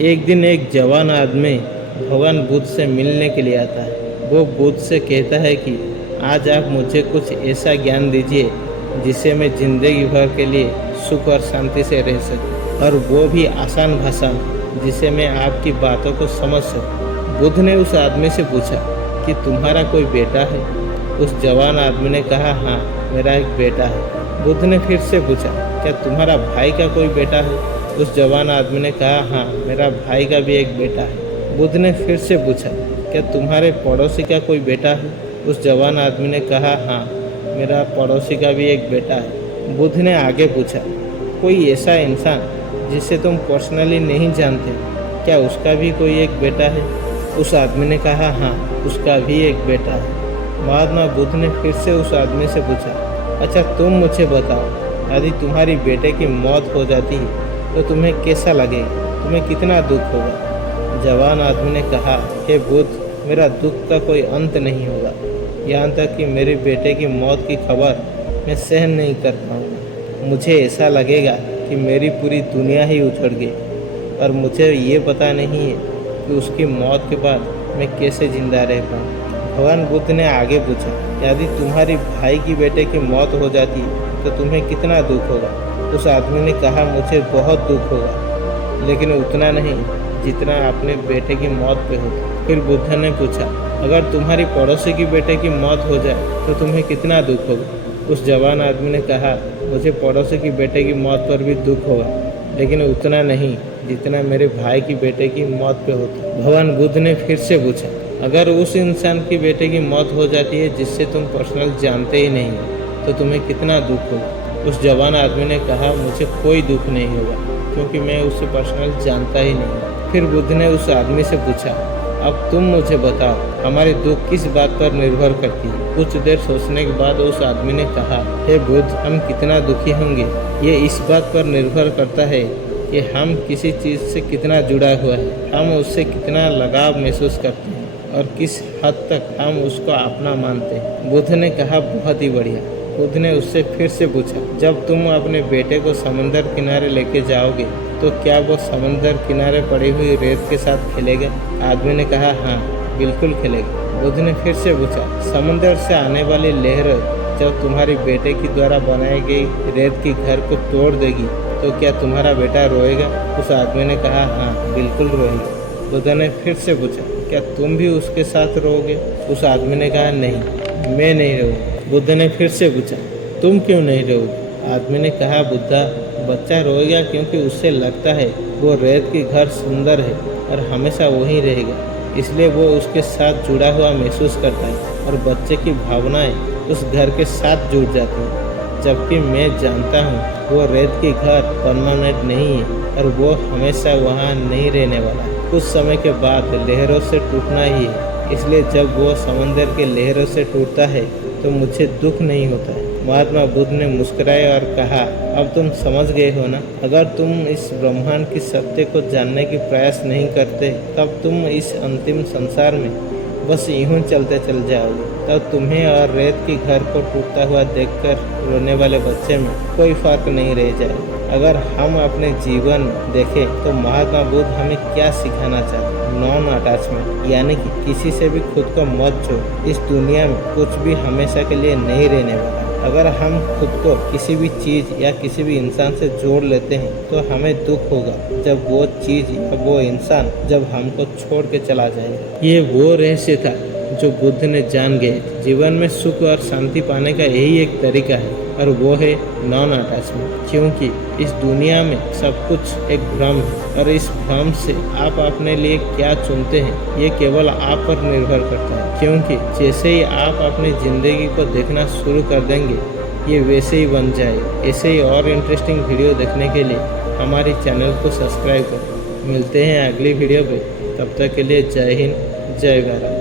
एक दिन एक जवान आदमी भगवान बुद्ध से मिलने के लिए आता है। वो बुद्ध से कहता है कि आज आप मुझे कुछ ऐसा ज्ञान दीजिए जिससे मैं जिंदगी भर के लिए सुख और शांति से रह सकूं, और वो भी आसान भाषा में जिससे मैं आपकी बातों को समझ सकूं। बुद्ध ने उस आदमी से पूछा कि तुम्हारा कोई बेटा है? उस जवान आदमी ने कहा, हाँ, मेरा एक बेटा है। बुद्ध ने फिर से पूछा, क्या तुम्हारा भाई का कोई बेटा है? उस जवान आदमी ने कहा, हाँ, मेरा भाई का भी एक बेटा है। बुद्ध ने फिर से पूछा, क्या तुम्हारे पड़ोसी का कोई बेटा है? उस जवान आदमी ने कहा, हाँ, मेरा पड़ोसी का भी एक बेटा है। बुद्ध ने आगे पूछा, कोई ऐसा इंसान जिसे तुम पर्सनली नहीं जानते, क्या उसका भी कोई एक बेटा है? उस आदमी ने कहा, हाँ, उसका भी एक बेटा है। महात्मा बुद्ध ने फिर से उस आदमी से पूछा, अच्छा, तुम मुझे बताओ, यदि तुम्हारी बेटे की मौत हो जाती है तो तुम्हें कैसा लगेगा? तुम्हें कितना दुख होगा? जवान आदमी ने कहा, हे बुद्ध, मेरा दुख का कोई अंत नहीं होगा, यहाँ तक कि मेरे बेटे की मौत की खबर मैं सहन नहीं कर पाऊँगा। मुझे ऐसा लगेगा कि मेरी पूरी दुनिया ही उजड़ गई, और मुझे ये पता नहीं है कि उसकी मौत के बाद मैं कैसे जिंदा रह पाऊँ। भगवान बुद्ध ने आगे पूछा, यदि तुम्हारी भाई की बेटे की मौत हो जाती तो तुम्हें कितना दुख होगा? उस आदमी ने कहा, मुझे बहुत दुख होगा, लेकिन उतना नहीं जितना अपने बेटे की मौत पे होता। फिर बुद्ध ने पूछा, अगर तुम्हारी पड़ोसी की बेटे की मौत हो जाए तो तुम्हें कितना दुख होगा? उस जवान आदमी ने कहा, मुझे पड़ोसी की बेटे की मौत पर भी दुख होगा, लेकिन उतना नहीं जितना मेरे भाई की बेटे की मौत पे होता। भगवान बुद्ध ने फिर से पूछा, अगर उस इंसान की बेटे की मौत हो जाती है जिससे तुम पर्सनल जानते ही नहीं हो, तो तुम्हें कितना दुख होगा? उस जवान आदमी ने कहा, मुझे कोई दुख नहीं होगा, क्योंकि मैं उसे पर्सनल जानता ही नहीं। फिर बुद्ध ने उस आदमी से पूछा, अब तुम मुझे बताओ, हमारे दुख किस बात पर निर्भर करती है? कुछ देर सोचने के बाद उस आदमी ने कहा, हे बुद्ध, हम कितना दुखी होंगे ये इस बात पर निर्भर करता है कि हम किसी चीज़ से कितना जुड़ा हुआ है, हम उससे कितना लगाव महसूस करते हैं, और किस हद तक हम उसको अपना मानते हैं। बुद्ध ने कहा, बहुत ही बढ़िया। बुद्ध ने उससे फिर से पूछा, जब तुम अपने बेटे को समंदर किनारे लेके जाओगे तो क्या वो समंदर किनारे पड़ी हुई रेत के साथ खेलेगा? आदमी ने कहा, हाँ, बिल्कुल खेलेगा। बुद्ध ने फिर से पूछा, समंदर से आने वाली लहरें जब तुम्हारे बेटे की द्वारा बनाई गई रेत की घर को तोड़ देगी तो क्या तुम्हारा बेटा रोएगा? उस आदमी ने कहा, हाँ, बिल्कुल रोएगा। बुद्ध ने फिर से पूछा, क्या तुम भी उसके साथ रोओगे? उस आदमी ने कहा, नहीं, मैं नहीं रोऊंगा। बुद्ध ने फिर से पूछा, तुम क्यों नहीं रोओगे? आदमी ने कहा, बुद्धा, बच्चा रोएगा क्योंकि उसे लगता है वो रेत की घर सुंदर है और हमेशा वहीं रहेगा, इसलिए वो उसके साथ जुड़ा हुआ महसूस करता है, और बच्चे की भावनाएं उस घर के साथ जुड़ जाती हैं। जबकि मैं जानता हूँ वो रेत की घर परमानेंट नहीं है और वो हमेशा वहाँ नहीं रहने वाला। कुछ समय के बाद लहरों से टूटना ही है, इसलिए जब वो समंदर के लहरों से टूटता है तो मुझे दुख नहीं होता है। महात्मा बुद्ध ने मुस्कुराए और कहा, अब तुम समझ गए हो ना? अगर तुम इस ब्रह्मांड की सत्य को जानने की प्रयास नहीं करते तब तुम इस अंतिम संसार में बस यूं चलते चल जाओगे। तब तुम्हें और रेत की घर को टूटता हुआ देखकर रोने वाले बच्चे में कोई फर्क नहीं रह जाएगा। अगर हम अपने जीवन देखें तो महात्मा बुद्ध हमें क्या सिखाना चाहते हैं? नॉन अटैचमेंट, यानी कि किसी से भी खुद को मत जोड़। इस दुनिया में कुछ भी हमेशा के लिए नहीं रहने वाला। अगर हम खुद को किसी भी चीज़ या किसी भी इंसान से जोड़ लेते हैं तो हमें दुख होगा जब वो चीज़ या वो इंसान जब हमको छोड़ के चला जाएगा। ये वो रहस्य था जो बुद्ध ने जान गए। जीवन में सुख और शांति पाने का यही एक तरीका है, और वो है नॉन अटैचमेंट। क्योंकि इस दुनिया में सब कुछ एक भ्रम है, और इस भ्रम से आप अपने लिए क्या चुनते हैं ये केवल आप पर निर्भर करता है। क्योंकि जैसे ही आप अपनी ज़िंदगी को देखना शुरू कर देंगे ये वैसे ही बन जाएगा। ऐसे ही और इंटरेस्टिंग वीडियो देखने के लिए हमारे चैनल को सब्सक्राइब करें। मिलते हैं अगली वीडियो पे, तब तक के लिए जय हिंद, जय भारत।